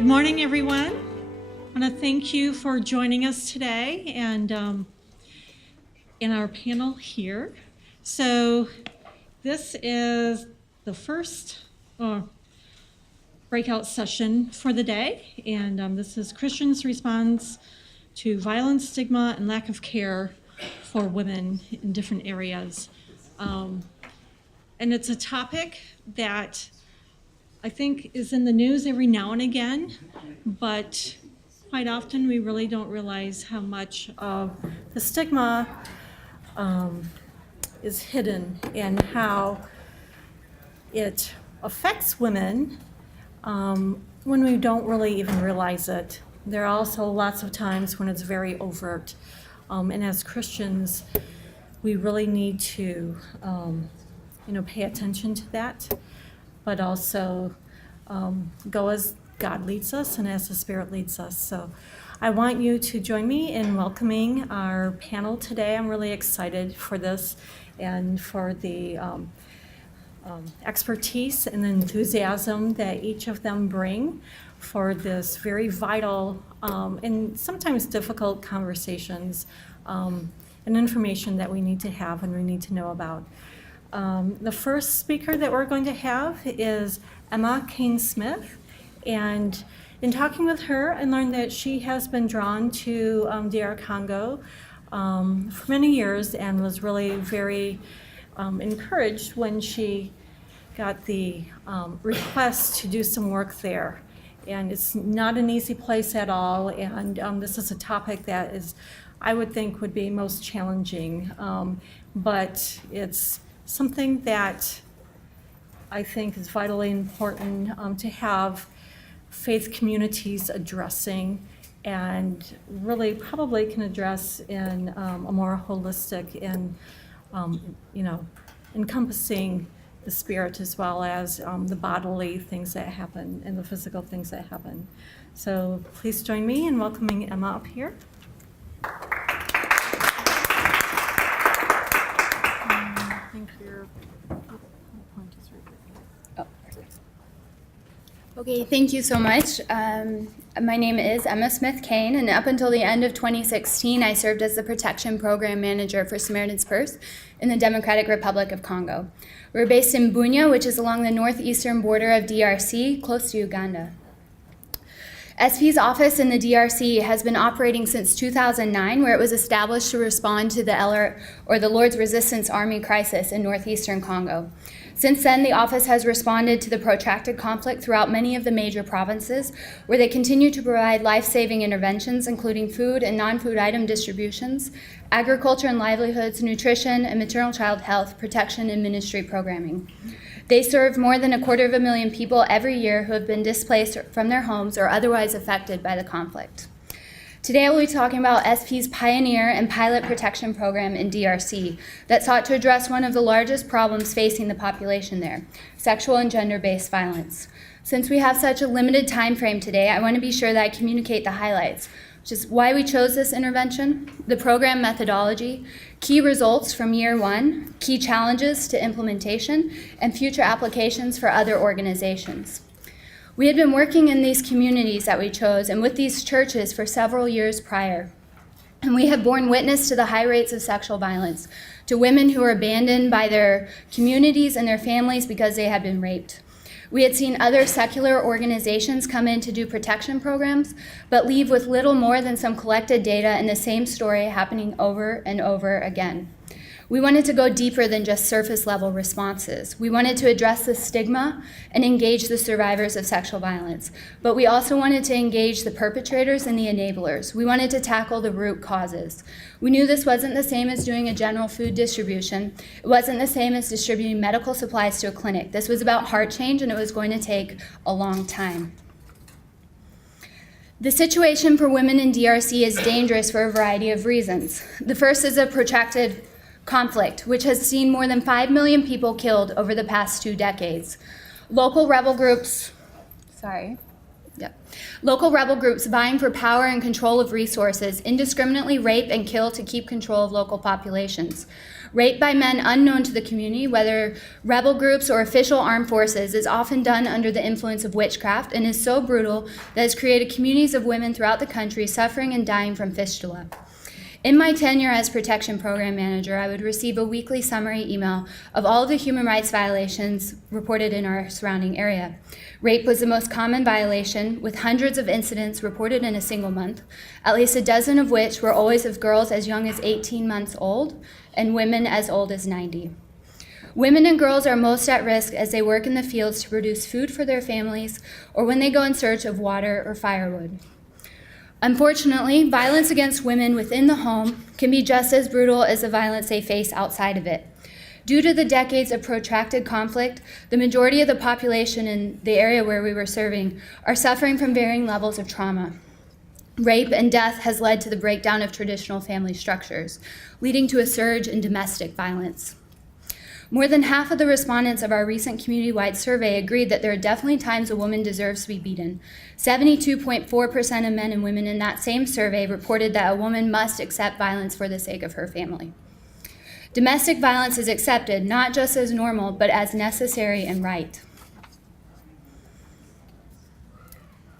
Good morning, everyone. I want to thank you for joining us today and in our panel here. So this is the first breakout session for the day, and this is Christians' response to violence, stigma, and lack of care for women in different areas. And it's a topic that I think is in the news every now and again, but quite often we really don't realize how much of the stigma is hidden and how it affects women when we don't really even realize it. There are also lots of times when it's very overt, and as Christians, we really need to pay attention to that, but also go as God leads us and as the Spirit leads us. So I want you to join me in welcoming our panel today. I'm really excited for this and for the expertise and the enthusiasm that each of them bring for this very vital and sometimes difficult conversations and information that we need to have and we need to know about. The first speaker that we're going to have is Emma Cain Smith, and in talking with her, I learned that she has been drawn to DR Congo for many years and was really very encouraged when she got the request to do some work there. And it's not an easy place at all, and this is a topic that is, I would think, would be most challenging, but it's something that I think is vitally important to have faith communities addressing, and really probably can address in a more holistic and encompassing the spirit as well as the bodily things that happen and the physical things that happen. So please join me in welcoming Emma up here. I think your point is right there. Okay, thank you so much. My name is Emma Smith Cain, and up until the end of 2016, I served as the Protection Program Manager for Samaritan's Purse in the Democratic Republic of Congo. We're based in Bunia, which is along the northeastern border of DRC, close to Uganda. SP's office in the DRC has been operating since 2009, where it was established to respond to the the Lord's Resistance Army crisis in northeastern Congo. Since then, the office has responded to the protracted conflict throughout many of the major provinces, where they continue to provide life-saving interventions, including food and non-food item distributions, agriculture and livelihoods, nutrition, and maternal child health, protection, and ministry programming. They serve more than 250,000 people every year who have been displaced from their homes or otherwise affected by the conflict. Today I will be talking about SP's pioneer and pilot protection program in DRC that sought to address one of the largest problems facing the population there, sexual and gender-based violence. Since we have such a limited time frame today, I want to be sure that I communicate the highlights, which is why we chose this intervention, the program methodology, key results from year one, key challenges to implementation, and future applications for other organizations. We had been working in these communities that we chose and with these churches for several years prior, and we have borne witness to the high rates of sexual violence, to women who were abandoned by their communities and their families because they had been raped. We had seen other secular organizations come in to do protection programs, but leave with little more than some collected data and the same story happening over and over again. We wanted to go deeper than just surface level responses. We wanted to address the stigma and engage the survivors of sexual violence, but we also wanted to engage the perpetrators and the enablers. We wanted to tackle the root causes. We knew this wasn't the same as doing a general food distribution. It wasn't the same as distributing medical supplies to a clinic. This was about heart change, and it was going to take a long time. The situation for women in DRC is dangerous for a variety of reasons. The first is a protracted conflict, which has seen more than 5 million people killed over the past 2 decades. Local rebel groups vying for power and control of resources indiscriminately rape and kill to keep control of local populations. Rape by men unknown to the community, whether rebel groups or official armed forces, is often done under the influence of witchcraft and is so brutal that has created communities of women throughout the country suffering and dying from fistula. In my tenure as Protection Program Manager, I would receive a weekly summary email of all of the human rights violations reported in our surrounding area. Rape was the most common violation, with hundreds of incidents reported in a single month, at least a dozen of which were always of girls as young as 18 months old and women as old as 90. Women and girls are most at risk as they work in the fields to produce food for their families or when they go in search of water or firewood. Unfortunately, violence against women within the home can be just as brutal as the violence they face outside of it. Due to the decades of protracted conflict, the majority of the population in the area where we were serving are suffering from varying levels of trauma. Rape and death has led to the breakdown of traditional family structures, leading to a surge in domestic violence. More than half of the respondents of our recent community-wide survey agreed that there are definitely times a woman deserves to be beaten. 72.4% of men and women in that same survey reported that a woman must accept violence for the sake of her family. Domestic violence is accepted not just as normal, but as necessary and right.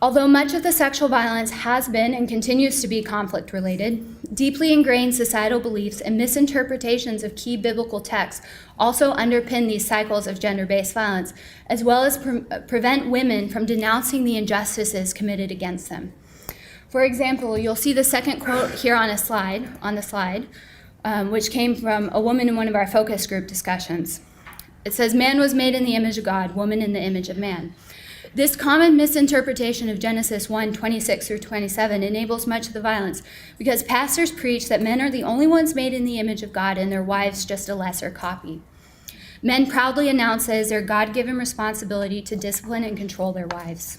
Although much of the sexual violence has been and continues to be conflict-related, deeply ingrained societal beliefs and misinterpretations of key biblical texts also underpin these cycles of gender-based violence, as well as prevent women from denouncing the injustices committed against them. For example, you'll see the second quote here on the slide, which came from a woman in one of our focus group discussions. It says, "Man was made in the image of God, woman in the image of man." This common misinterpretation of Genesis 1:26 through 27 enables much of the violence because pastors preach that men are the only ones made in the image of God and their wives just a lesser copy. Men proudly announce that it is their God-given responsibility to discipline and control their wives.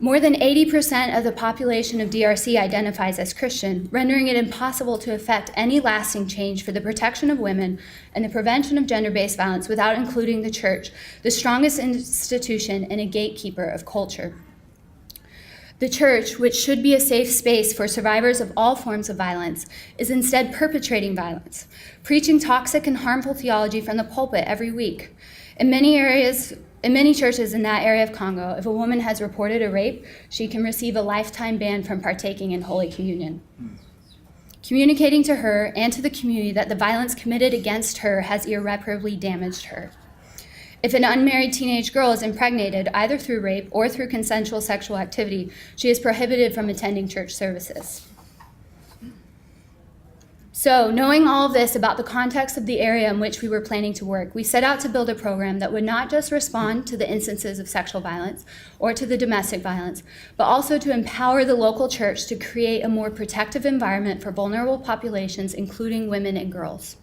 More than 80% of the population of DRC identifies as Christian, rendering it impossible to effect any lasting change for the protection of women and the prevention of gender-based violence without including the church, the strongest institution and a gatekeeper of culture. The church, which should be a safe space for survivors of all forms of violence, is instead perpetrating violence, preaching toxic and harmful theology from the pulpit every week. In many churches in that area of Congo, if a woman has reported a rape, she can receive a lifetime ban from partaking in Holy Communion. Communicating to her and to the community that the violence committed against her has irreparably damaged her. If an unmarried teenage girl is impregnated, either through rape or through consensual sexual activity, she is prohibited from attending church services. So, knowing all of this about the context of the area in which we were planning to work, we set out to build a program that would not just respond to the instances of sexual violence or to the domestic violence, but also to empower the local church to create a more protective environment for vulnerable populations, including women and girls.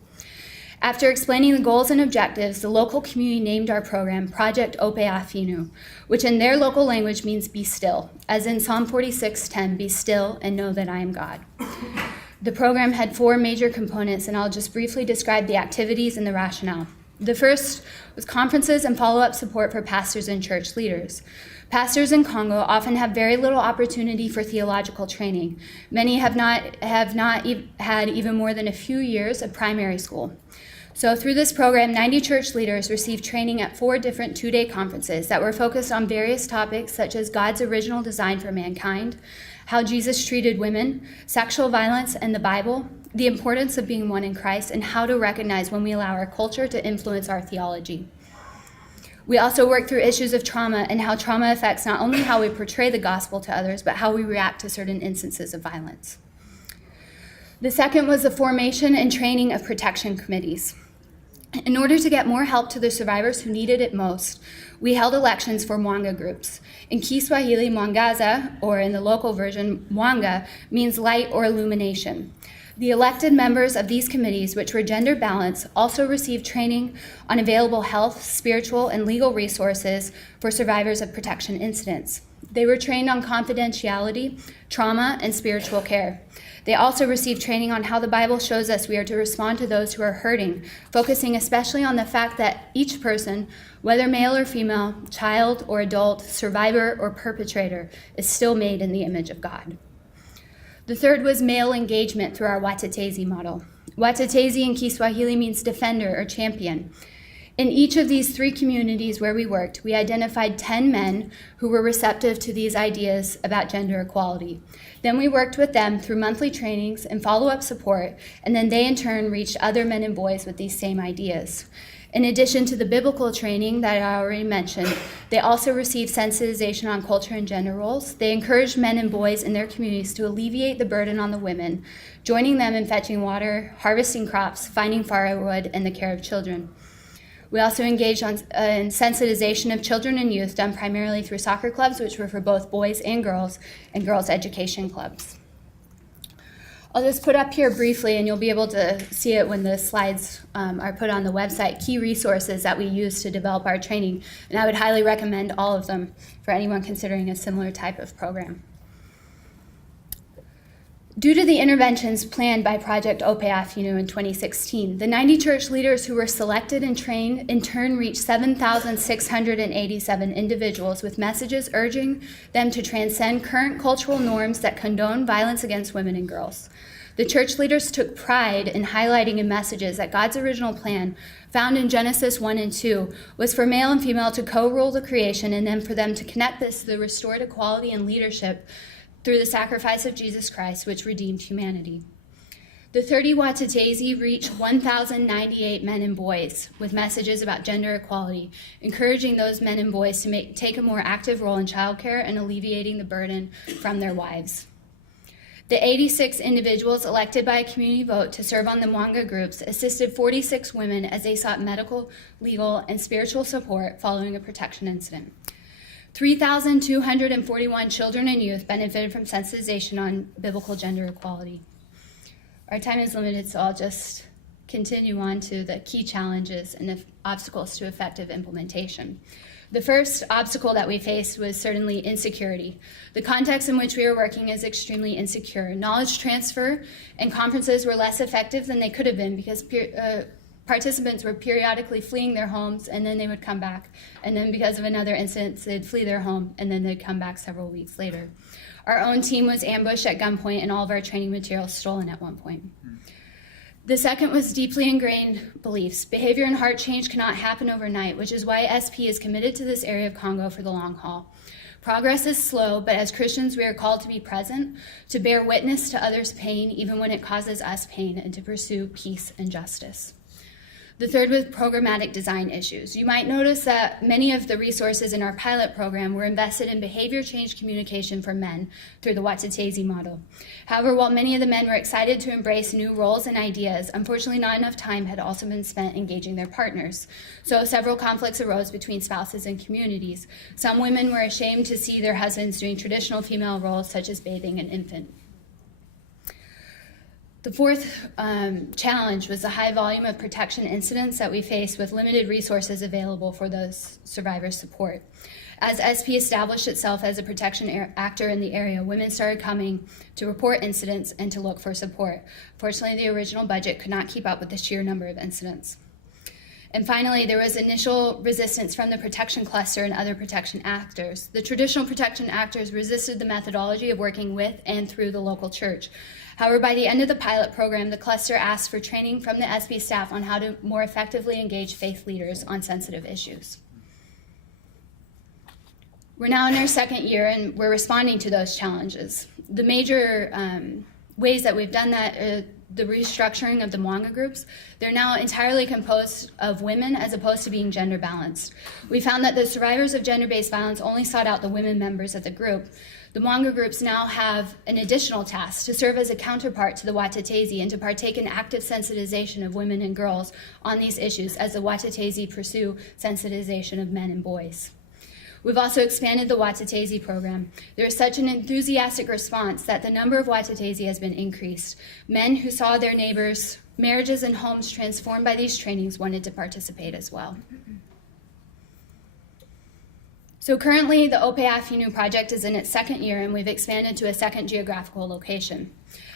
After explaining the goals and objectives, the local community named our program Project Ope Afinu, which in their local language means be still, as in Psalm 46:10, be still and know that I am God. The program had 4 major components, and I'll just briefly describe the activities and the rationale. The first was conferences and follow-up support for pastors and church leaders. Pastors in Congo often have very little opportunity for theological training. Many have not had even more than a few years of primary school. So through this program, 90 church leaders received training at 4 different 2-day conferences that were focused on various topics such as God's original design for mankind, how Jesus treated women, sexual violence and the Bible, the importance of being one in Christ, and how to recognize when we allow our culture to influence our theology. We also worked through issues of trauma and how trauma affects not only how we portray the gospel to others, but how we react to certain instances of violence. The second was the formation and training of protection committees. In order to get more help to the survivors who needed it most, we held elections for Mwanga groups. In Kiswahili, Mwangaza, or in the local version, Mwanga, means light or illumination. The elected members of these committees, which were gender balanced, also received training on available health, spiritual, and legal resources for survivors of protection incidents. They were trained on confidentiality, trauma, and spiritual care. They also received training on how the Bible shows us we are to respond to those who are hurting, focusing especially on the fact that each person, whether male or female, child or adult, survivor or perpetrator, is still made in the image of God. The third was male engagement through our Watetezi model. Watetezi in Kiswahili means defender or champion. In each of these 3 communities where we worked, we identified 10 men who were receptive to these ideas about gender equality. Then we worked with them through monthly trainings and follow-up support, and then they in turn reached other men and boys with these same ideas. In addition to the biblical training that I already mentioned, they also received sensitization on culture and gender roles. They encouraged men and boys in their communities to alleviate the burden on the women, joining them in fetching water, harvesting crops, finding firewood, and the care of children. We also engaged in sensitization of children and youth, done primarily through soccer clubs, which were for both boys and girls education clubs. I'll just put up here briefly, and you'll be able to see it when the slides are put on the website, key resources that we use to develop our training, and I would highly recommend all of them for anyone considering a similar type of program. Due to the interventions planned by Project Opeafinu in 2016, the 90 church leaders who were selected and trained in turn reached 7,687 individuals with messages urging them to transcend current cultural norms that condone violence against women and girls. The church leaders took pride in highlighting in messages that God's original plan, found in Genesis 1 and 2, was for male and female to co-rule the creation and then for them to connect this to the restored equality and leadership through the sacrifice of Jesus Christ, which redeemed humanity. The 30 Watetezi reached 1,098 men and boys with messages about gender equality, encouraging those men and boys to take a more active role in childcare and alleviating the burden from their wives. The 86 individuals elected by a community vote to serve on the Mwanga groups assisted 46 women as they sought medical, legal, and spiritual support following a protection incident. 3,241 children and youth benefited from sensitization on biblical gender equality. Our time is limited, so I'll just continue on to the key challenges and obstacles to effective implementation. The first obstacle that we faced was certainly insecurity. The context in which we were working is extremely insecure. Knowledge transfer and conferences were less effective than they could have been because participants were periodically fleeing their homes, and then they would come back. And then because of another incident, they'd flee their home, and then they'd come back several weeks later. Our own team was ambushed at gunpoint, and all of our training materials stolen at one point. The second was deeply ingrained beliefs. Behavior and heart change cannot happen overnight, which is why SP is committed to this area of Congo for the long haul. Progress is slow, but as Christians, we are called to be present, to bear witness to others' pain, even when it causes us pain, and to pursue peace and justice. The third was programmatic design issues. You might notice that many of the resources in our pilot program were invested in behavior change communication for men through the Watetezi model. However, while many of the men were excited to embrace new roles and ideas, unfortunately not enough time had also been spent engaging their partners. So several conflicts arose between spouses and communities. Some women were ashamed to see their husbands doing traditional female roles such as bathing an infant. The fourth challenge was the high volume of protection incidents that we faced with limited resources available for those survivors' support. As SP established itself as a protection actor in the area, women started coming to report incidents and to look for support. Fortunately, the original budget could not keep up with the sheer number of incidents. And finally, there was initial resistance from the protection cluster and other protection actors. The traditional protection actors resisted the methodology of working with and through the local church. However, by the end of the pilot program, the cluster asked for training from the SP staff on how to more effectively engage faith leaders on sensitive issues. We're now in our second year, and we're responding to those challenges. The major ways that we've done that are the restructuring of the Mwanga groups. They're now entirely composed of women as opposed to being gender balanced. We found that the survivors of gender-based violence only sought out the women members of the group. The Mwanga groups now have an additional task to serve as a counterpart to the Watetezi and to partake in active sensitization of women and girls on these issues as the Watetezi pursue sensitization of men and boys. We've also expanded the Watetezi program. There is such an enthusiastic response that the number of Watetezi has been increased. Men who saw their neighbors' marriages and homes transformed by these trainings wanted to participate as well. So currently, the Opeafinu project is in its second year, and we've expanded to a second geographical location.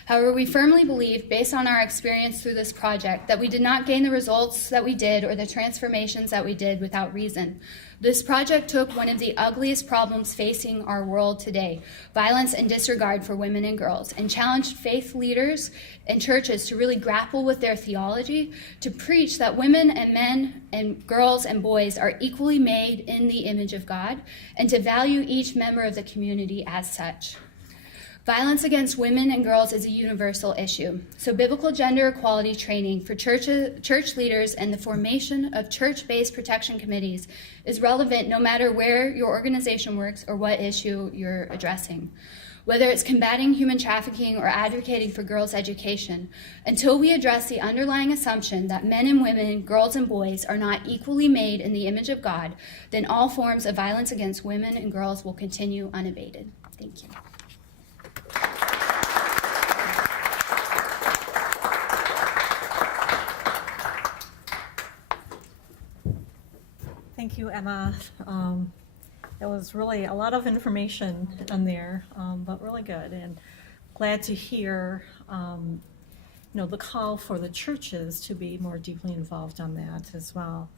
However, we firmly believe, based on our experience through this project, that we did not gain the results that we did or the transformations that we did without reason. This project took one of the ugliest problems facing our world today, violence and disregard for women and girls, and challenged faith leaders and churches to really grapple with their theology, to preach that women and men and girls and boys are equally made in the image of God, and to value each member of the community as such. Violence against women and girls is a universal issue, so biblical gender equality training for church leaders and the formation of church-based protection committees is relevant no matter where your organization works or what issue you're addressing. Whether it's combating human trafficking or advocating for girls' education, until we address the underlying assumption that men and women, girls and boys are not equally made in the image of God, then all forms of violence against women and girls will continue unabated. Thank you. Thank you, Emma. It was really a lot of information on there, but really good, and glad to hear the call for the churches to be more deeply involved on that as well.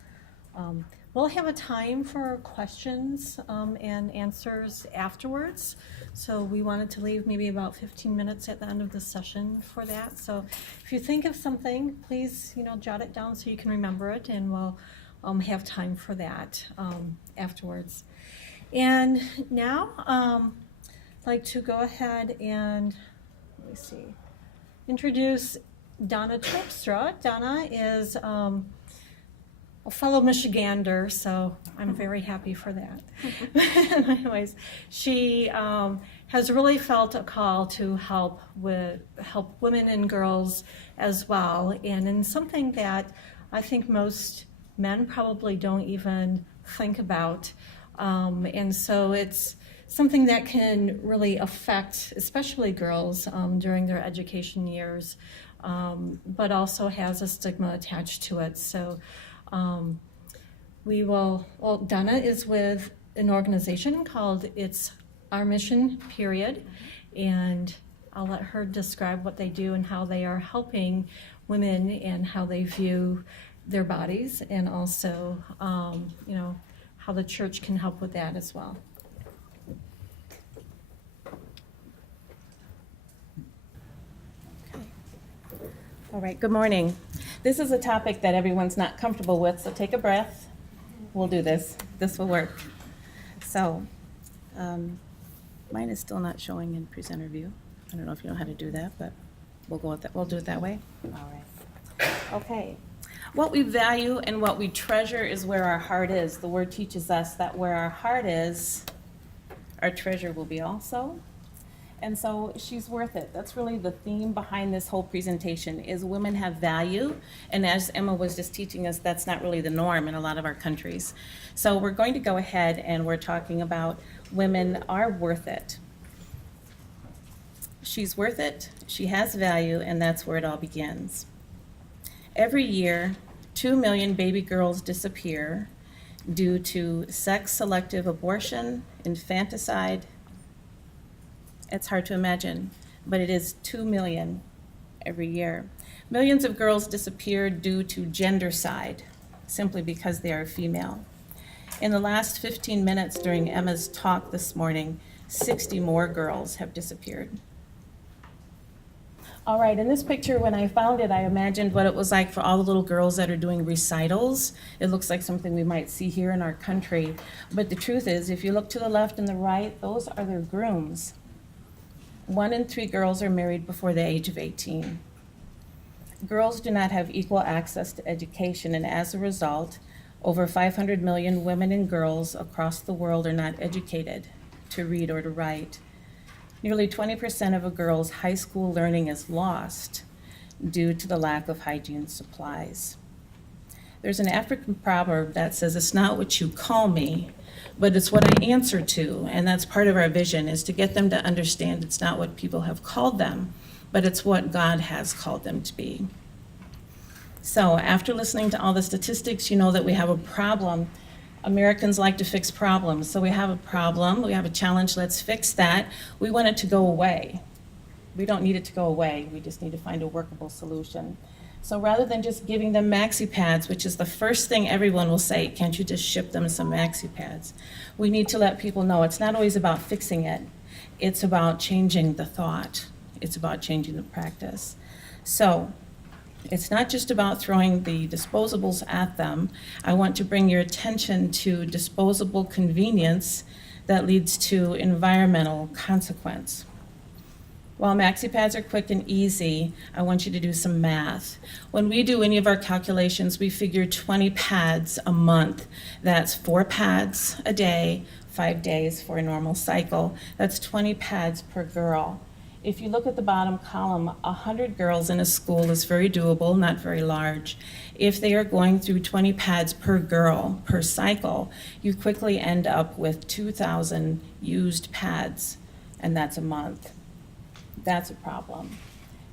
We'll have a time for questions and answers afterwards, so we wanted to leave maybe about 15 minutes at the end of the session for that. So if you think of something, please jot it down so you can remember it, and we'll have time for that afterwards. And now I'd like to go ahead and, introduce Donna Terpstra. Donna is a fellow Michigander, so I'm very happy for that. Anyways, she has really felt a call to help women and girls as well, and in something that I think most men probably don't even think about. And so it's something that can really affect, especially girls during their education years, but also has a stigma attached to it. So Donna is with an organization called It's Our Mission, period. And I'll let her describe what they do and how they are helping women and how they view their bodies, and also, how the church can help with that as well. Okay. All right, good morning. This is a topic that everyone's not comfortable with, so take a breath. We'll do this. This will work. So, mine is still not showing in presenter view. I don't know if you know how to do that, but we'll go with that. We'll do it that way. All right. Okay. What we value and what we treasure is where our heart is. The word teaches us that where our heart is, our treasure will be also. And so she's worth it. That's really the theme behind this whole presentation, is women have value. And as Emma was just teaching us, that's not really the norm in a lot of our countries. So we're going to go ahead and we're talking about women are worth it. She's worth it, she has value, and that's where it all begins. Every year, 2 million baby girls disappear due to sex-selective abortion, infanticide. It's hard to imagine, but it is 2 million every year. Millions of girls disappear due to gendercide, simply because they are female. In the last 15 minutes during Emma's talk this morning, 60 more girls have disappeared. All right, in this picture, when I found it, I imagined what it was like for all the little girls that are doing recitals. It looks like something we might see here in our country. But the truth is, if you look to the left and the right, those are their grooms. 1 in 3 girls are married before the age of 18. Girls do not have equal access to education, and as a result, over 500 million women and girls across the world are not educated to read or to write. Nearly 20% of a girl's high school learning is lost due to the lack of hygiene supplies. There's an African proverb that says, "It's not what you call me, but it's what I answer to." And that's part of our vision, is to get them to understand it's not what people have called them, but it's what God has called them to be. So after listening to all the statistics, you know that we have a problem. Americans like to fix problems. So we have a problem, we have a challenge, let's fix that. We want it to go away. We don't need it to go away. We just need to find a workable solution. So rather than just giving them maxi pads, which is the first thing everyone will say, can't you just ship them some maxi pads? We need to let people know it's not always about fixing it. It's about changing the thought. It's about changing the practice. So it's not just about throwing the disposables at them. I want to bring your attention to disposable convenience that leads to environmental consequence. While maxi pads are quick and easy, I want you to do some math. When we do any of our calculations, we figure 20 pads a month. That's 4 pads a day, 5 days for a normal cycle. That's 20 pads per girl. If you look at the bottom column, 100 girls in a school is very doable, not very large. If they are going through 20 pads per girl per cycle, you quickly end up with 2,000 used pads, and that's a month. That's a problem.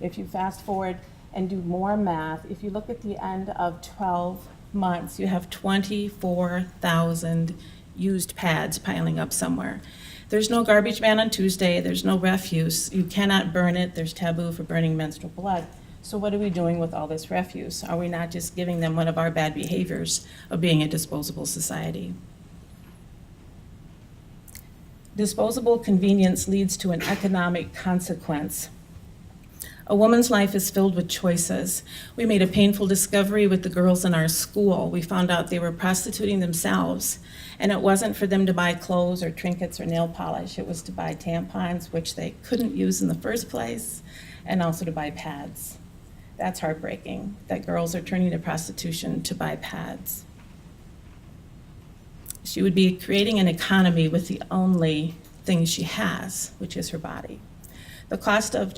If you fast forward and do more math, if you look at the end of 12 months, you have 24,000 used pads piling up somewhere. There's no garbage man on Tuesday, there's no refuse, you cannot burn it, there's taboo for burning menstrual blood. So what are we doing with all this refuse? Are we not just giving them one of our bad behaviors of being a disposable society? Disposable convenience leads to an economic consequence. A woman's life is filled with choices. We made a painful discovery with the girls in our school. We found out they were prostituting themselves, and it wasn't for them to buy clothes or trinkets or nail polish. It was to buy tampons, which they couldn't use in the first place, and also to buy pads. That's heartbreaking, that girls are turning to prostitution to buy pads. She would be creating an economy with the only thing she has, which is her body. The cost of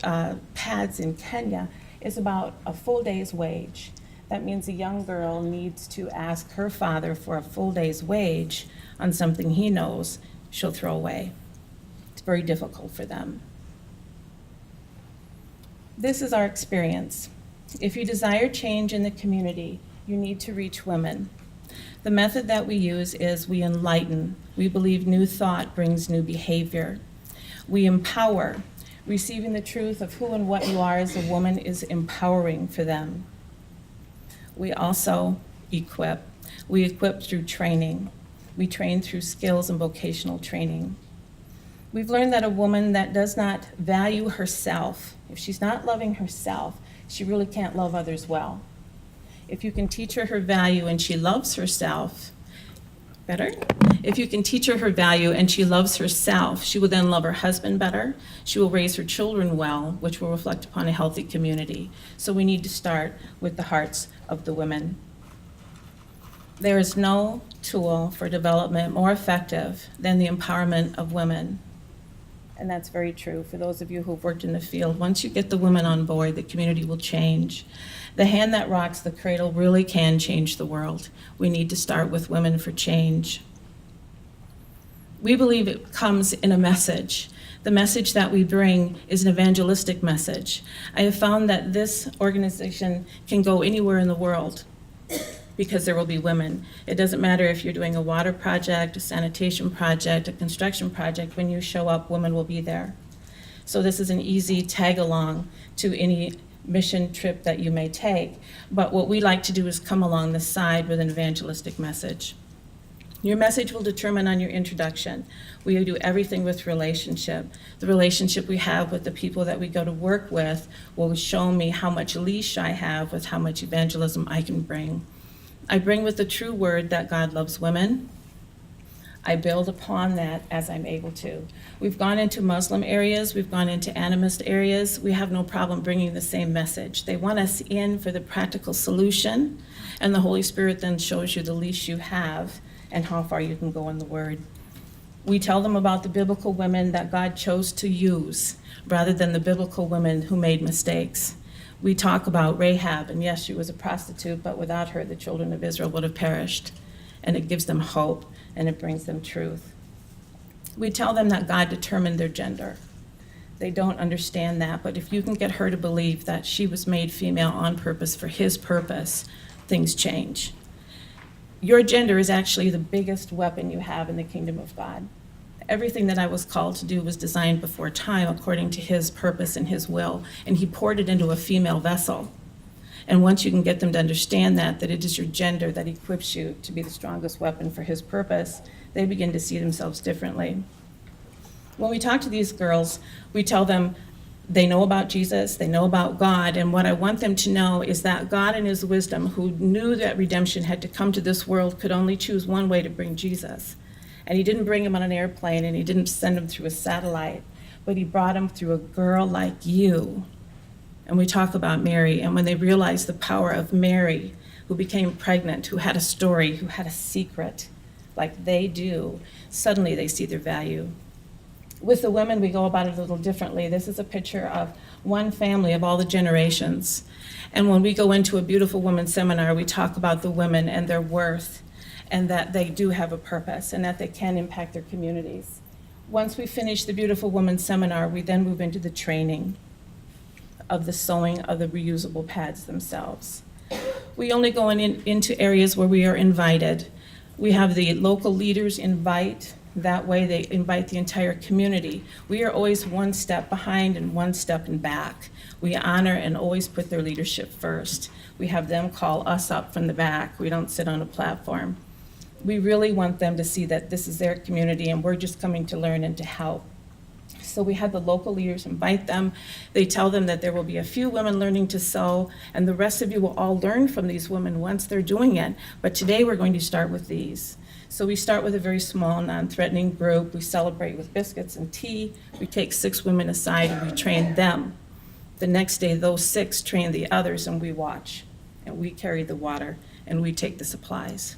pads in Kenya is about a full day's wage. That means a young girl needs to ask her father for a full day's wage on something he knows she'll throw away. It's very difficult for them. This is our experience. If you desire change in the community, you need to reach women. The method that we use is we enlighten. We believe new thought brings new behavior. We empower. Receiving the truth of who and what you are as a woman is empowering for them. We also equip. We equip through training. We train through skills and vocational training. We've learned that a woman that does not value herself, if she's not loving herself, she really can't love others well. If you can teach her her value and she loves herself, better? If you can teach her her value and she loves herself, she will then love her husband better. She will raise her children well, which will reflect upon a healthy community. So we need to start with the hearts of the women. There is no tool for development more effective than the empowerment of women. And that's very true for those of you who've worked in the field. Once you get the women on board, the community will change. The hand that rocks the cradle really can change the world. We need to start with women for change. We believe it comes in a message. The message that we bring is an evangelistic message. I have found that this organization can go anywhere in the world because there will be women. It doesn't matter if you're doing a water project, a sanitation project, a construction project. When you show up, women will be there. So this is an easy tag along to any mission trip that you may take. But what we like to do is come along the side with an evangelistic message. Your message will determine on your introduction. We do everything with relationship. The relationship we have with the people that we go to work with will show me how much leash I have with how much evangelism I can bring. I bring with the true word that God loves women. I build upon that as I'm able to. We've gone into Muslim areas, we've gone into animist areas. We have no problem bringing the same message. They want us in for the practical solution, and the Holy Spirit then shows you the leash you have and how far you can go in the Word. We tell them about the biblical women that God chose to use rather than the biblical women who made mistakes. We talk about Rahab, and yes, she was a prostitute, but without her, the children of Israel would have perished. And it gives them hope, and it brings them truth. We tell them that God determined their gender. They don't understand that, but if you can get her to believe that she was made female on purpose for his purpose, things change. Your gender is actually the biggest weapon you have in the kingdom of God. Everything that I was called to do was designed before time according to his purpose and his will, and he poured it into a female vessel. And once you can get them to understand that it is your gender that equips you to be the strongest weapon for his purpose, they begin to see themselves differently. When we talk to these girls, we tell them they know about Jesus, they know about God, and what I want them to know is that God in his wisdom, who knew that redemption had to come to this world, could only choose one way to bring Jesus. And he didn't bring him on an airplane, and he didn't send him through a satellite, but he brought him through a girl like you. And we talk about Mary, and when they realized the power of Mary, who became pregnant, who had a story, who had a secret, like they do, suddenly they see their value. With the women, we go about it a little differently. This is a picture of one family of all the generations. And when we go into a Beautiful Woman seminar, we talk about the women and their worth, and that they do have a purpose, and that they can impact their communities. Once we finish the Beautiful Woman seminar, we then move into the training of the sewing of the reusable pads themselves. We only go into areas where we are invited. We have the local leaders invite. That way they invite the entire community. We are always one step behind and one step in back. We honor and always put their leadership first. We have them call us up from the back. We don't sit on a platform. We really want them to see that this is their community and we're just coming to learn and to help. So we have the local leaders invite them. They tell them that there will be a few women learning to sew, and the rest of you will all learn from these women once they're doing it. But today we're going to start with these. So we start with a very small, non-threatening group. We celebrate with biscuits and tea. We take 6 women aside and we train them. The next day, those 6 train the others, and we watch. And we carry the water, and we take the supplies.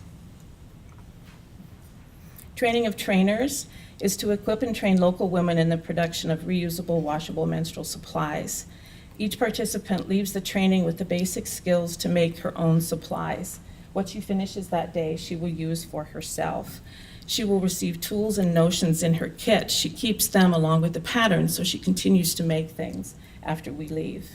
Training of trainers is to equip and train local women in the production of reusable, washable menstrual supplies. Each participant leaves the training with the basic skills to make her own supplies. What she finishes that day, she will use for herself. She will receive tools and notions in her kit. She keeps them along with the patterns, so she continues to make things after we leave.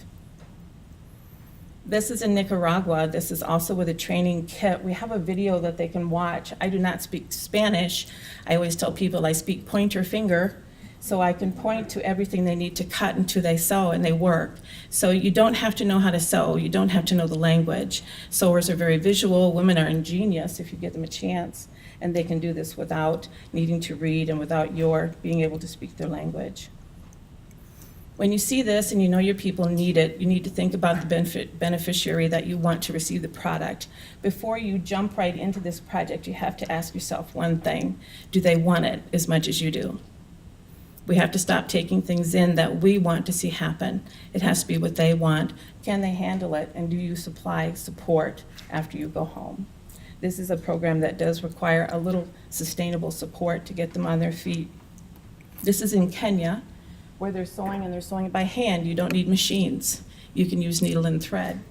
This is in Nicaragua. This is also with a training kit. We have a video that they can watch. I do not speak Spanish. I always tell people I speak pointer finger, so I can point to everything they need to cut until they sew and they work. So you don't have to know how to sew. You don't have to know the language. Sewers are very visual. Women are ingenious if you give them a chance, and they can do this without needing to read and without your being able to speak their language. When you see this and you know your people need it, you need to think about the beneficiary that you want to receive the product. Before you jump right into this project, you have to ask yourself one thing: do they want it as much as you do? We have to stop taking things in that we want to see happen. It has to be what they want. Can they handle it? And do you supply support after you go home? This is a program that does require a little sustainable support to get them on their feet. This is in Kenya, where they're sewing, and they're sewing by hand. You don't need machines. You can use needle and thread.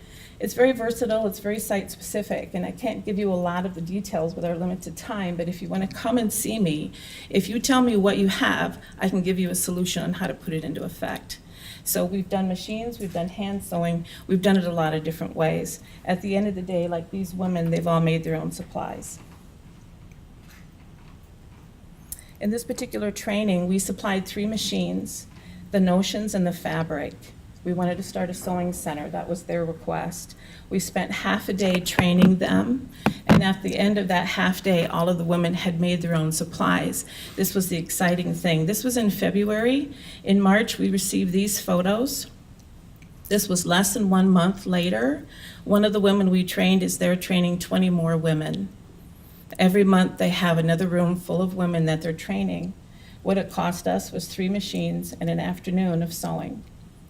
It's very versatile, it's very site-specific, and I can't give you a lot of the details with our limited time, but if you want to come and see me, if you tell me what you have, I can give you a solution on how to put it into effect. So we've done machines, we've done hand sewing, we've done it a lot of different ways. At the end of the day, like these women, they've all made their own supplies. In this particular training, we supplied 3 machines, the notions and the fabric. We wanted to start a sewing center. That was their request. We spent half a day training them, and at the end of that half day, all of the women had made their own supplies. This was the exciting thing. This was in February. In March, we received these photos. This was less than 1 month later. One of the women we trained is there training 20 more women. Every month, they have another room full of women that they're training. What it cost us was 3 machines and an afternoon of sewing,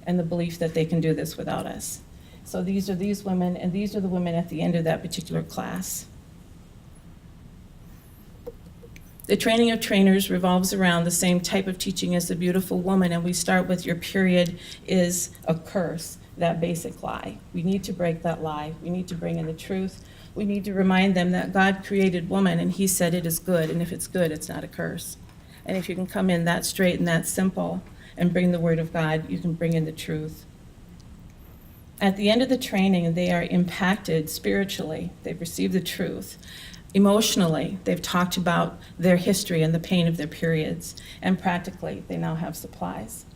and the belief that they can do this without us. So these are these women, and these are the women at the end of that particular class. The training of trainers revolves around the same type of teaching as the Beautiful Woman, and we start with your period is a curse, that basic lie. We need to break that lie. We need to bring in the truth. We need to remind them that God created woman, and he said it is good, and if it's good, it's not a curse. And if you can come in that straight and that simple and bring the word of God, you can bring in the truth. At the end of the training, they are impacted spiritually. They've received the truth. Emotionally, they've talked about their history and the pain of their periods, and practically, they now have supplies.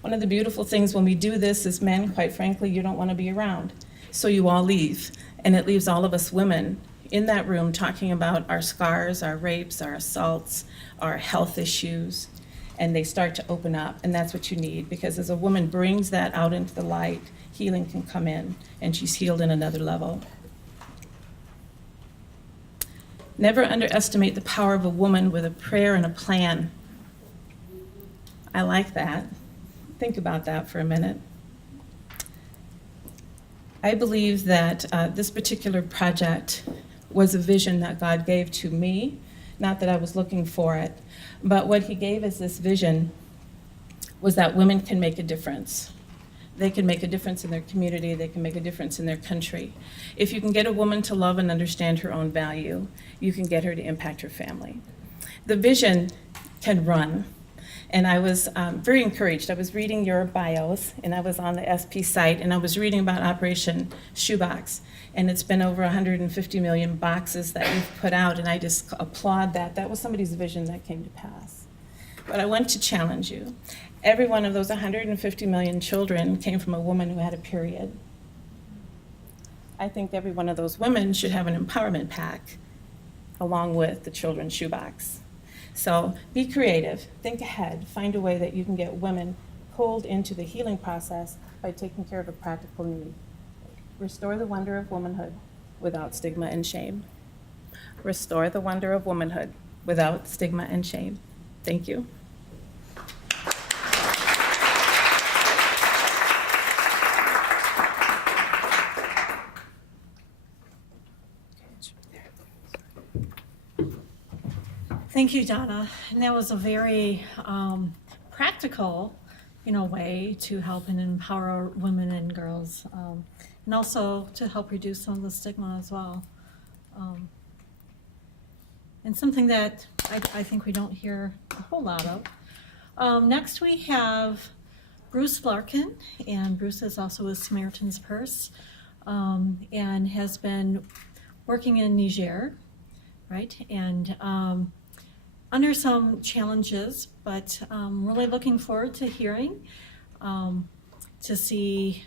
One of the beautiful things when we do this is men, quite frankly, you don't want to be around, so you all leave, and it leaves all of us women in that room talking about our scars, our rapes, our assaults, our health issues, and they start to open up, and that's what you need, because as a woman brings that out into the light, healing can come in, and she's healed in another level. Never underestimate the power of a woman with a prayer and a plan. I like that. Think about that for a minute. I believe that this particular project was a vision that God gave to me, not that I was looking for it, but what he gave as this vision was that women can make a difference. They can make a difference in their community, they can make a difference in their country. If you can get a woman to love and understand her own value, you can get her to impact her family. The vision can run, and I was very encouraged. I was reading your bios, and I was on the SP site, and I was reading about Operation Shoebox, and it's been over 150 million boxes that you've put out, and I just applaud that. That was somebody's vision that came to pass. But I want to challenge you. Every one of those 150 million children came from a woman who had a period. I think every one of those women should have an empowerment pack along with the children's shoebox. So be creative, think ahead, find a way that you can get women pulled into the healing process by taking care of a practical need. Restore the wonder of womanhood without stigma and shame. Restore the wonder of womanhood without stigma and shame. Thank you. Thank you, Donna. And that was a very practical, way to help and empower women and girls, and also to help reduce some of the stigma as well. And something that I think we don't hear a whole lot of. Next we have Bruce Larkin, and Bruce is also with Samaritan's Purse, and has been working in Niger, right? And under some challenges, but really looking forward to hearing, to see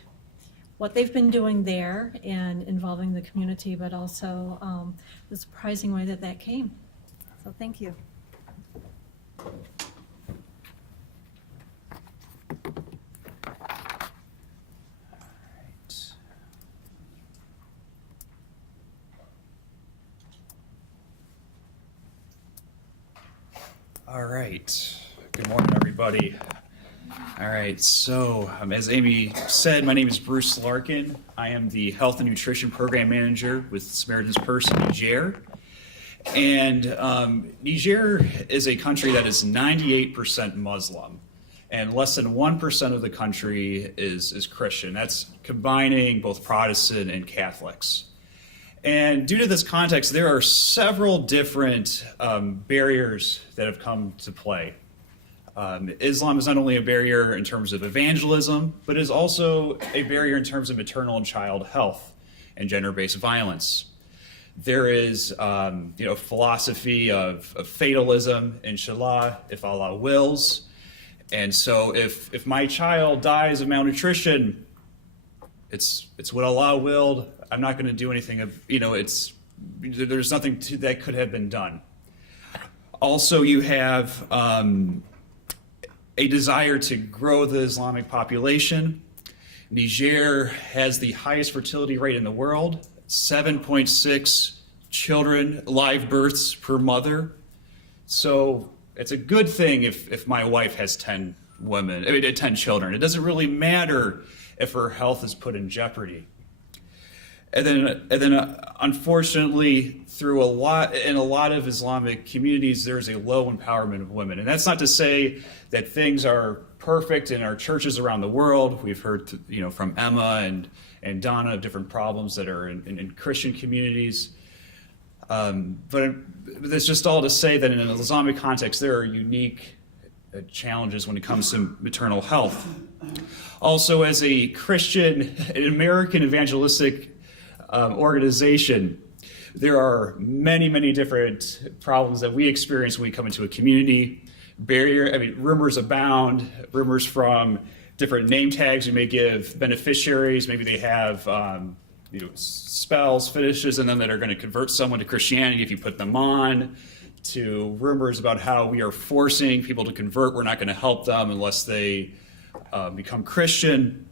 what they've been doing there and involving the community, but also the surprising way that came. So thank you. All right. Good morning, everybody. All right. So, as Amy said, my name is Bruce Larkin. I am the Health and Nutrition Program Manager with Samaritan's Purse in Niger. And Niger is a country that is 98% Muslim, and less than 1% of the country is Christian. That's combining both Protestant and Catholics. And due to this context, there are several different barriers that have come to play. Islam is not only a barrier in terms of evangelism, but is also a barrier in terms of maternal and child health and gender-based violence. There is philosophy of fatalism, inshallah, if Allah wills. And so if my child dies of malnutrition, it's what Allah willed. I'm not going to do anything there's nothing that could have been done. Also, you have a desire to grow the Islamic population. Niger has the highest fertility rate in the world, 7.6 children, live births per mother. So it's a good thing if my wife has 10 children. It doesn't really matter if her health is put in jeopardy. And then, unfortunately, in a lot of Islamic communities, there's a low empowerment of women. And that's not to say that things are perfect in our churches around the world. We've heard, from Emma and Donna of different problems that are in Christian communities. But that's just all to say that in an Islamic context, there are unique challenges when it comes to maternal health. Also, as a Christian, an American evangelistic organization, There are many, many different problems that we experience when we come into a community. Rumors abound, rumors from different name tags you may give beneficiaries. Maybe they have spells, fetishes in them that are going to convert someone to Christianity if you put them on, to rumors about how we are forcing people to convert. We're not going to help them unless they become Christian.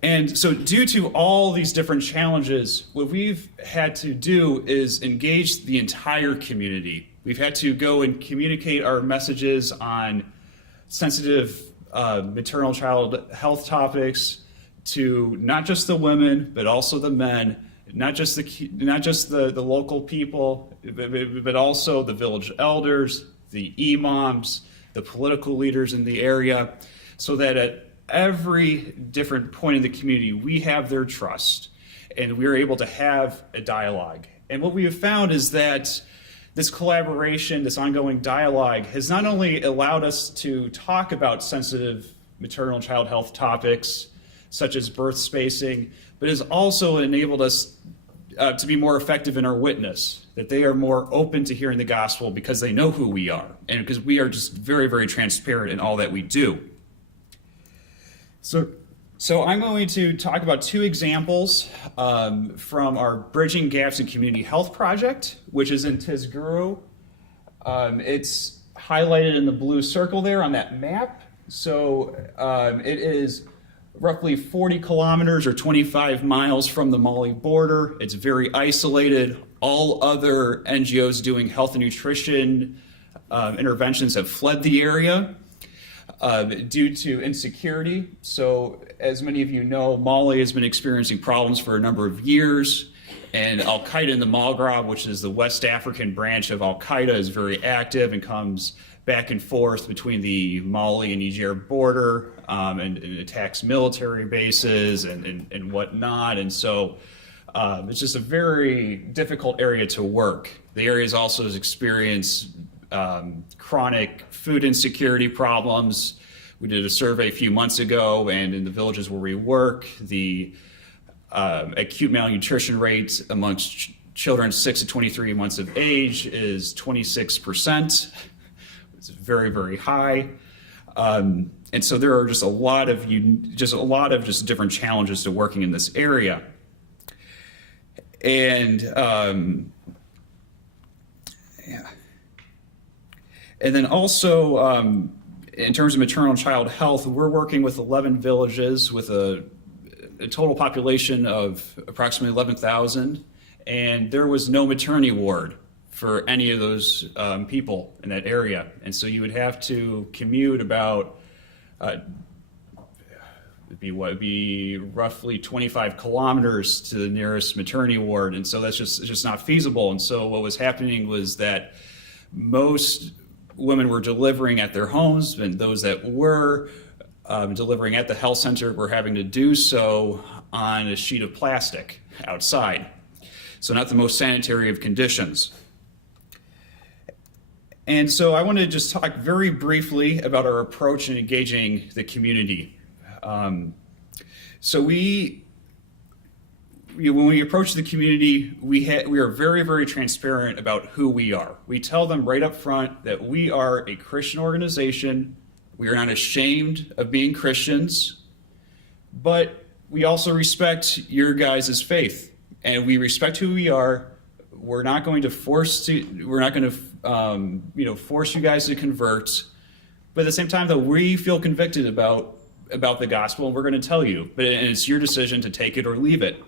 And so due to all these different challenges, what we've had to do is engage the entire community. We've had to go and communicate our messages on sensitive maternal child health topics to not just the women, but also the men, not just the local people, but also the village elders, the imams, the political leaders in the area, so that at every different point in the community, we have their trust, and we're able to have a dialogue. And what we have found is that this collaboration, this ongoing dialogue, has not only allowed us to talk about sensitive maternal child health topics, such as birth spacing, but has also enabled us to be more effective in our witness, that they are more open to hearing the gospel because they know who we are, and because we are just very, very transparent in all that we do. So I'm going to talk about two examples from our Bridging Gaps in Community Health project, which is in Tisguru. It's highlighted in the blue circle there on that map. So it is roughly 40 kilometers or 25 miles from the Mali border. It's very isolated. All other NGOs doing health and nutrition interventions have fled the area due to insecurity. So as many of you know, Mali has been experiencing problems for a number of years, and Al-Qaeda in the Maghreb, which is the West African branch of Al-Qaeda, is very active and comes back and forth between the Mali and Niger border and attacks military bases and whatnot. And so it's just a very difficult area to work. The area has also experienced chronic food insecurity problems. We did a survey a few months ago, and in the villages where we work, the acute malnutrition rate amongst children 6 to 23 months of age is 26%. It's very, very high. And so there are just a lot of different challenges to working in this area. And And then also, in terms of maternal and child health, we're working with 11 villages with a total population of approximately 11,000, and there was no maternity ward for any of those people in that area. And so you would have to commute about, it'd be roughly 25 kilometers to the nearest maternity ward, and so that's just not feasible. And so what was happening was that most women were delivering at their homes, and those that were delivering at the health center were having to do so on a sheet of plastic outside. So not the most sanitary of conditions. And so I want to just talk very briefly about our approach in engaging the community. So when we approach the community, we are very, very transparent about who we are. We tell them right up front that we are a Christian organization. We are not ashamed of being Christians, but we also respect your guys' faith, and we respect who we are. We're not going to force you guys to convert, but at the same time, though, we feel convicted about the gospel, and we're going to tell you. And it's your decision to take it or leave it.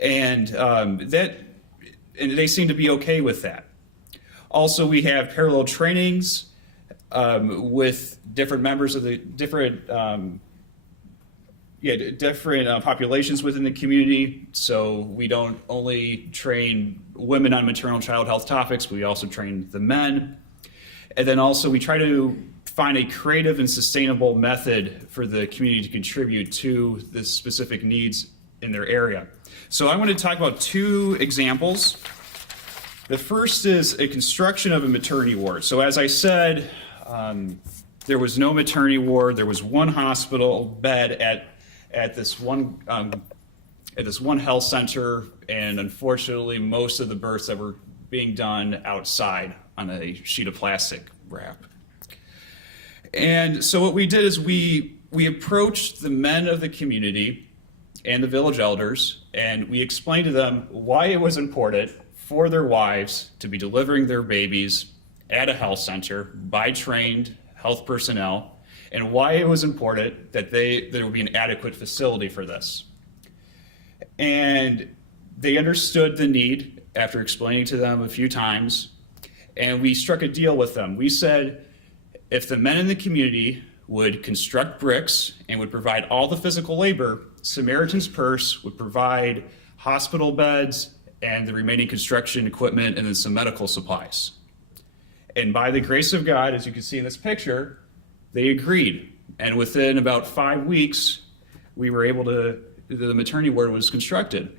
And they seem to be okay with that. Also, we have parallel trainings with different members of the different populations within the community. So we don't only train women on maternal child health topics, but we also train the men. And then also we try to find a creative and sustainable method for the community to contribute to the specific needs in their area. So I want to talk about two examples. The first is a construction of a maternity ward. So as I said, there was no maternity ward. There was one hospital bed at this one at this one health center, and unfortunately, most of the births that were being done outside on a sheet of plastic wrap. And so what we did is we approached the men of the community and the village elders, and we explained to them why it was important for their wives to be delivering their babies at a health center by trained health personnel, and why it was important that there would be an adequate facility for this. And they understood the need after explaining to them a few times, and we struck a deal with them. We said, if the men in the community would construct bricks and would provide all the physical labor, Samaritan's Purse would provide hospital beds and the remaining construction equipment and then some medical supplies. And by the grace of God, as you can see in this picture, they agreed. And within about 5 weeks, we were able to, the maternity ward was constructed.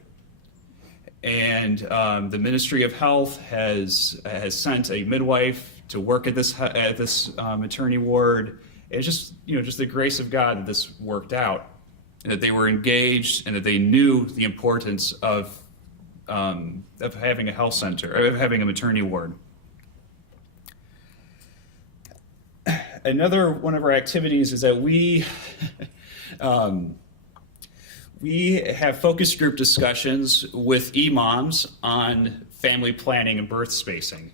And the Ministry of Health has sent a midwife to work at this maternity ward. It's just the grace of God that this worked out, and that they were engaged, and that they knew the importance of having a health center, of having a maternity ward. Another one of our activities is that we have focus group discussions with imams on family planning and birth spacing,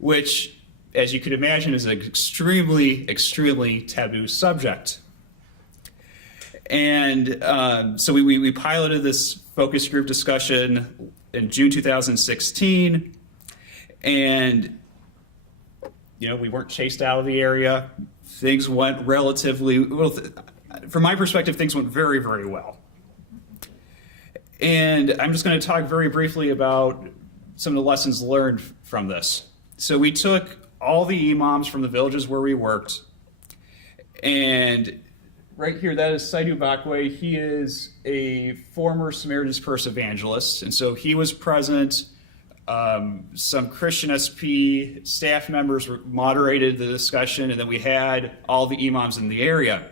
which, as you can imagine, is an extremely, extremely taboo subject. And so we piloted this focus group discussion in June 2016, and we weren't chased out of the area. Things went relatively well. From my perspective, things went very, very well. And I'm just going to talk very briefly about some of the lessons learned from this. So we took all the imams from the villages where we worked, and right here, that is Saidu Bakwe. He is a former Samaritan's Purse evangelist, and so he was present. Some Christian SP staff members moderated the discussion, and then we had all the imams in the area.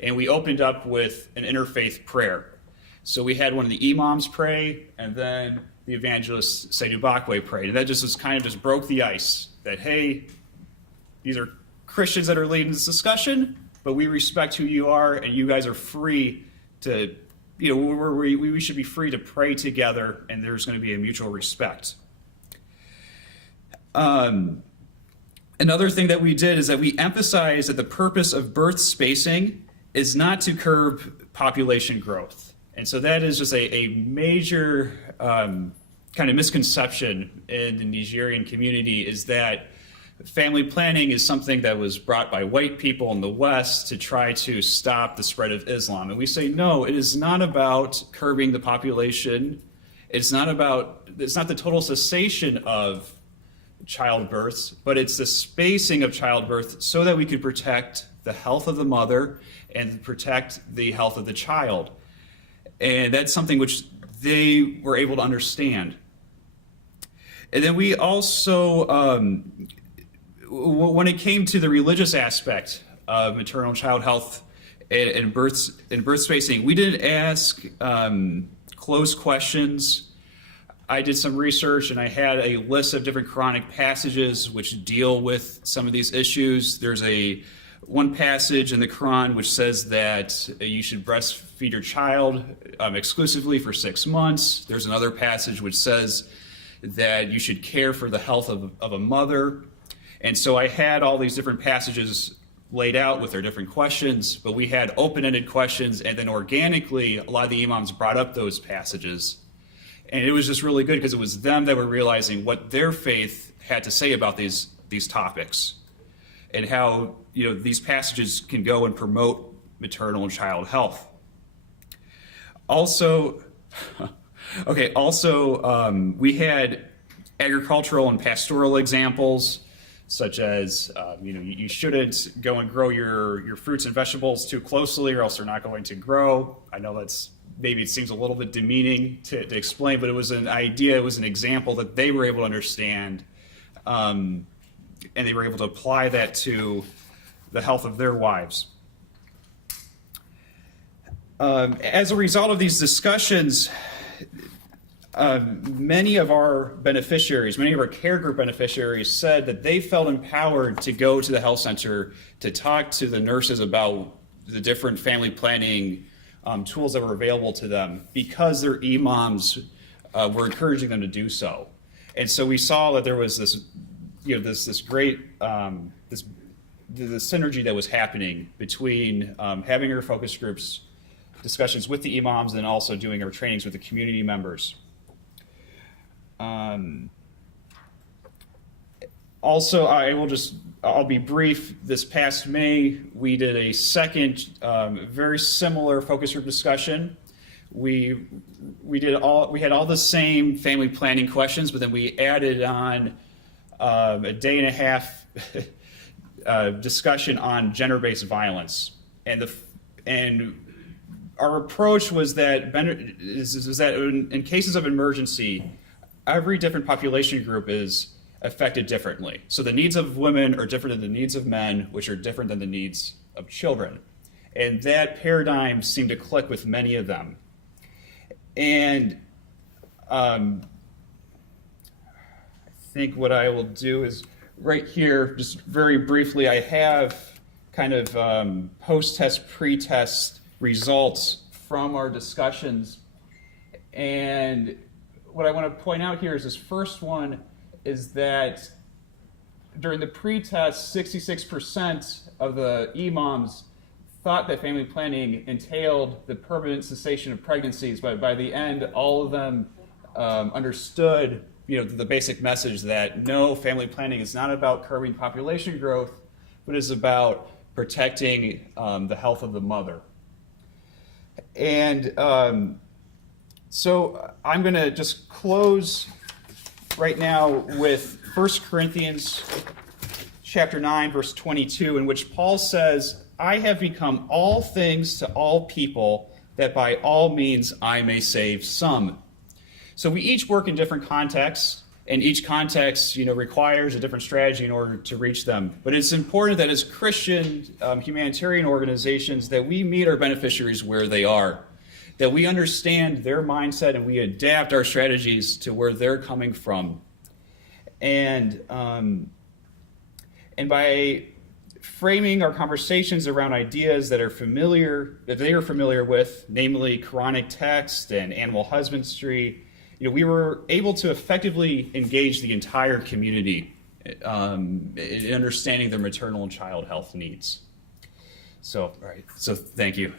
And we opened up with an interfaith prayer. So we had one of the imams pray, and then the evangelist Saidu Bakwe prayed. And that just broke the ice that, hey, these are Christians that are leading this discussion, but we respect who you are, and you guys are free to, we should be free to pray together, and there's going to be a mutual respect. Another thing that we did is that we emphasized that the purpose of birth spacing is not to curb population growth. And so that is just a major kind of misconception in the Nigerian community, is that family planning is something that was brought by white people in the West to try to stop the spread of Islam. And we say, no, it is not about curbing the population. It's not the total cessation of childbirths, but it's the spacing of childbirth so that we could protect the health of the mother and protect the health of the child. And that's something which they were able to understand. And then we also, when it came to the religious aspect of maternal and child health and birth spacing, we didn't ask closed questions. I did some research, and I had a list of different Quranic passages which deal with some of these issues. There's one passage in the Quran which says that you should breastfeed your child exclusively for 6 months. There's another passage which says that you should care for the health of a mother. And so I had all these different passages laid out with their different questions, but we had open-ended questions, and then organically, a lot of the imams brought up those passages. And it was just really good because it was them that were realizing what their faith had to say about these topics, and how these passages can go and promote maternal and child health. Also, we had agricultural and pastoral examples, such as you shouldn't go and grow your fruits and vegetables too closely, or else they're not going to grow. I know maybe it seems a little bit demeaning to explain, but it was an idea, it was an example that they were able to understand, and they were able to apply that to the health of their wives. As a result of these discussions, many of our beneficiaries, many of our care group beneficiaries said that they felt empowered to go to the health center to talk to the nurses about the different family planning tools that were available to them because their imams were encouraging them to do so. And so we saw that there was this, this great, the synergy that was happening between having our focus groups discussions with the imams and also doing our trainings with the community members. Also, I'll be brief. This past May, we did a second very similar focus group discussion. We had all the same family planning questions, but then we added on a day and a half discussion on gender-based violence. And our approach was that in cases of emergency, every different population group is affected differently. So the needs of women are different than the needs of men, which are different than the needs of children. And that paradigm seemed to click with many of them. And I think what I will do is right here, just very briefly, I have kind of post-test, pre-test results from our discussions. And what I want to point out here is this first one is that during the pre-test, 66% of the imams thought that family planning entailed the permanent cessation of pregnancies, but by the end, all of them understood, the basic message that no, family planning is not about curbing population growth, but is about protecting the health of the mother. And so I'm going to just close right now with 1 Corinthians chapter 9, verse 22, in which Paul says, I have become all things to all people, that by all means I may save some. So we each work in different contexts, and each context, requires a different strategy in order to reach them. But it's important that as Christian humanitarian organizations that we meet our beneficiaries where they are, that we understand their mindset and we adapt our strategies to where they're coming from. And by framing our conversations around ideas that they are familiar with, namely Quranic text and animal husbandry, we were able to effectively engage the entire community in understanding their maternal and child health needs. So thank you.